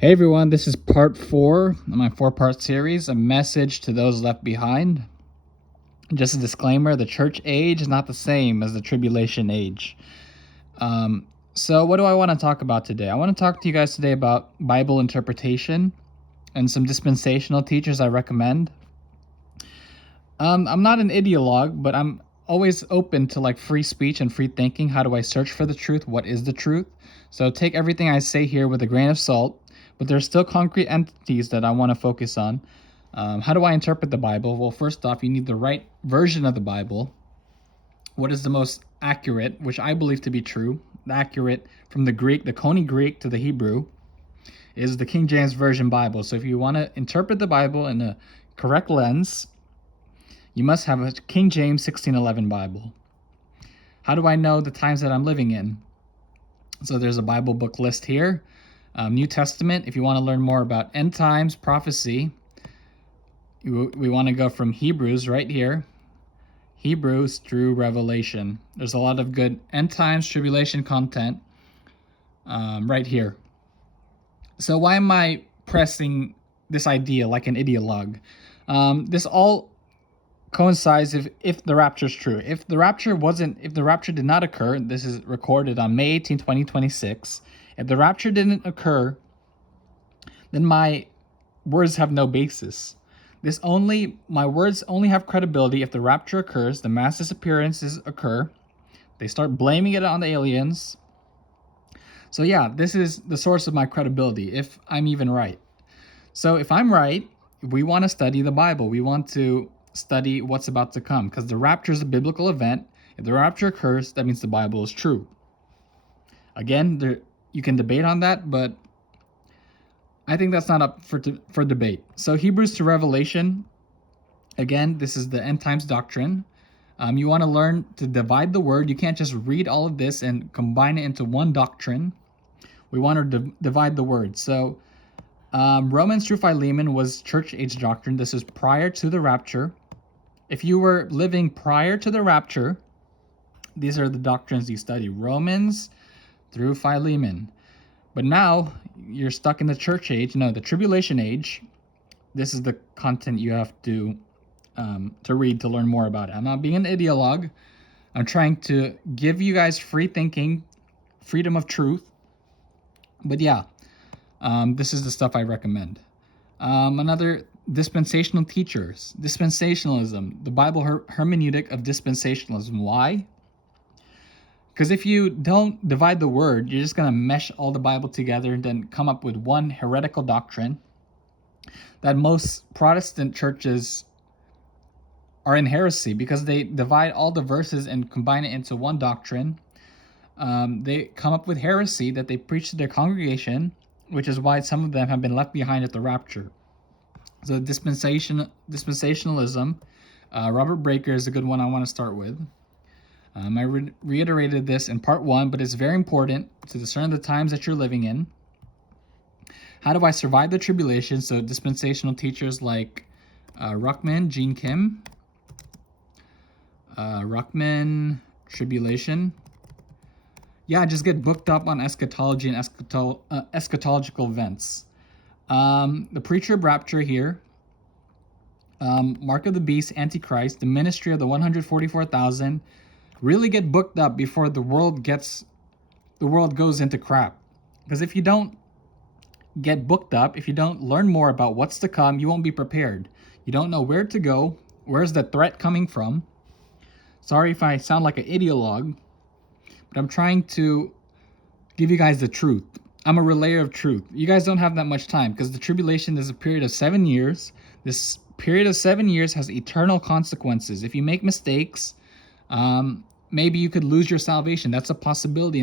Hey everyone, this is part 4 of my 4-part series, a message to those left behind. Just a disclaimer, the church age is not the same as the tribulation age. So what do I want to talk about today? I want to talk to you guys today about Bible interpretation and some dispensational teachers I recommend. I'm not an ideologue, but I'm always open to free speech and free thinking. How do I search for the truth? What is the truth? So take everything I say here with a grain of salt, but there's still concrete entities that I want to focus on. How do I interpret the Bible? Well, first off, you need the right version of the Bible. What is the most accurate, which I believe to be true, accurate from the Greek, the Coney Greek to the Hebrew, is the King James Version Bible. So if you want to interpret the Bible in a correct lens, you must have a King James 1611 Bible. How do I know the times that I'm living in? So there's a Bible book list here. New Testament, if you want to learn more about end times, prophecy, we want to go from Hebrews right here, Hebrews through Revelation. There's a lot of good end times, tribulation content right here. So why am I pressing this idea like an ideologue? This all coincides if the rapture is true. If the rapture did not occur, this is recorded on May 18, 2026. If the rapture didn't occur, then my words have no basis. My words only have credibility if the rapture occurs, the mass disappearances occur, they start blaming it on the aliens. So yeah, this is the source of my credibility, if I'm even right. So if I'm right, we want to study the Bible. We want to study what's about to come, because the rapture is a biblical event. If the rapture occurs, that means the Bible is true. Again, you can debate on that, but I think that's not up for debate. So Hebrews to Revelation, again, this is the end times doctrine. You want to learn to divide the word. You can't just read all of this and combine it into one doctrine. We want to divide the word. So Romans through Philemon was church age doctrine. This is prior to the rapture. If you were living prior to the rapture, these are the doctrines you study. Romans through Philemon. But now you're stuck in the church age, the tribulation age. This is the content you have to read to learn more about it. I'm not being an ideologue. I'm trying to give you guys free thinking, freedom of truth. But yeah, this is the stuff I recommend. Another dispensational teachers, dispensationalism, the Bible hermeneutic of dispensationalism. Why? Because if you don't divide the word, you're just going to mesh all the Bible together and then come up with one heretical doctrine that most Protestant churches are in heresy, because they divide all the verses and combine it into one doctrine. They come up with heresy that they preach to their congregation, which is why some of them have been left behind at the rapture. So dispensationalism, Robert Breaker is a good one I want to start with. I reiterated this in part 1, but it's very important to discern the times that you're living in. How do I survive the tribulation? So dispensational teachers like Ruckman, Gene Kim, Ruckman, Tribulation. Yeah, just get booked up on eschatology and eschatological events. The Preacher of Rapture here, Mark of the Beast, Antichrist, the Ministry of the 144,000. Really get booked up before the world goes into crap. Because if you don't get booked up, if you don't learn more about what's to come, you won't be prepared. You don't know where to go. Where's the threat coming from? Sorry if I sound like an ideologue, but I'm trying to give you guys the truth. I'm a relayer of truth. You guys don't have that much time, because the tribulation is a period of 7 years. This period of 7 years has eternal consequences. If you make mistakes, maybe you could lose your salvation. That's a possibility.